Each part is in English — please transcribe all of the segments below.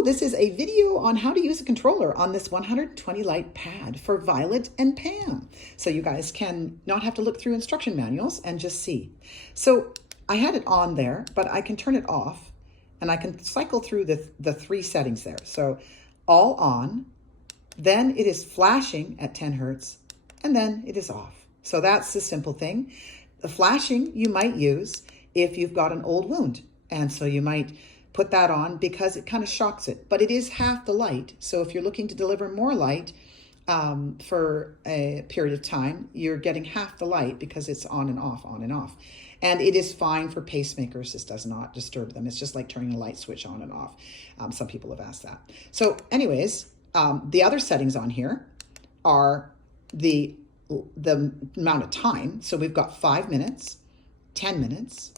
Hello, this is a video on how to use a controller on this 120 light pad for Violet and Pam. So you guys can not have to look through instruction manuals and just see. So I had it on there, but I can turn it off and I can cycle through the three settings there. So all on, then it is flashing at 10 Hertz, and then it is off. So that's the simple thing. The flashing you might use if you've got an old wound. And so you might put that on because it kind of shocks it, but it is half the light. So if you're looking to deliver more light for a period of time, you're getting half the light because it's on and off, on and off. And it is fine for pacemakers. This does not disturb them. It's just like turning a light switch on and off. Some people have asked that. So anyways, the other settings on here are the amount of time. So we've got 5 minutes, 10 minutes,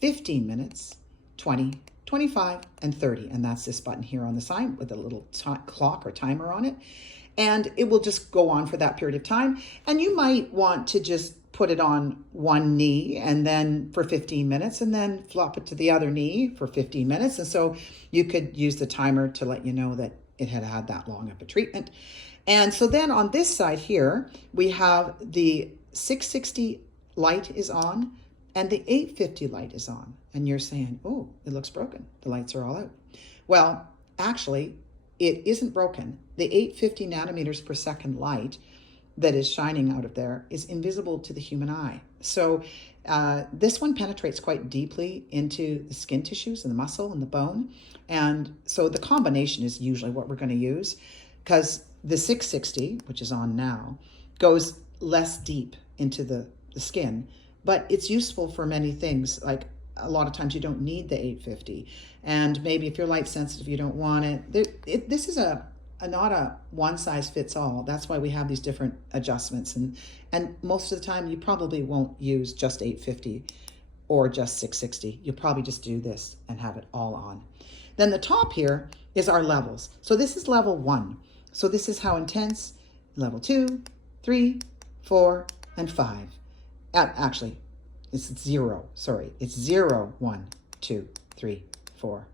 15 minutes, 20, 25, and 30. And that's this button here on the side with a little clock or timer on it. And it will just go on for that period of time. And you might want to just put it on one knee and then for 15 minutes and then flop it to the other knee for 15 minutes. And so you could use the timer to let you know that it had had that long of a treatment. And so then on this side here, we have the 660 light is on and the 850 light is on. And you're saying, oh, it looks broken. The lights are all out. Well, actually, it isn't broken. The 850 nanometers per second light that is shining out of there is invisible to the human eye. So this one penetrates quite deeply into the skin tissues and the muscle and the bone. And so the combination is usually what we're going to use, because the 660, which is on now, goes less deep into the skin, but it's useful for many things. Like a lot of times you don't need the 850. And maybe if you're light sensitive, you don't want it. This is not a one size fits all. That's why we have these different adjustments. And most of the time you probably won't use just 850 or just 660. You'll probably just do this and have it all on. Then the top here is our levels. So this is level 1. So this is how intense. Level 2, 3, 4, and 5. Actually, it's 0. Sorry, it's 0, 1, 2, 3, 4.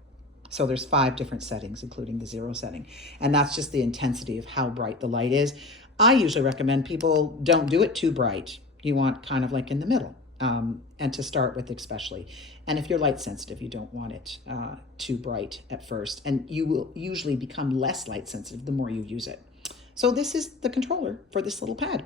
So there's 5 different settings, including the 0 setting. And that's just the intensity of how bright the light is. I usually recommend people don't do it too bright. You want kind of like in the middle, and to start with especially. And if you're light sensitive, you don't want it too bright at first. And you will usually become less light sensitive the more you use it. So this is the controller for this little pad.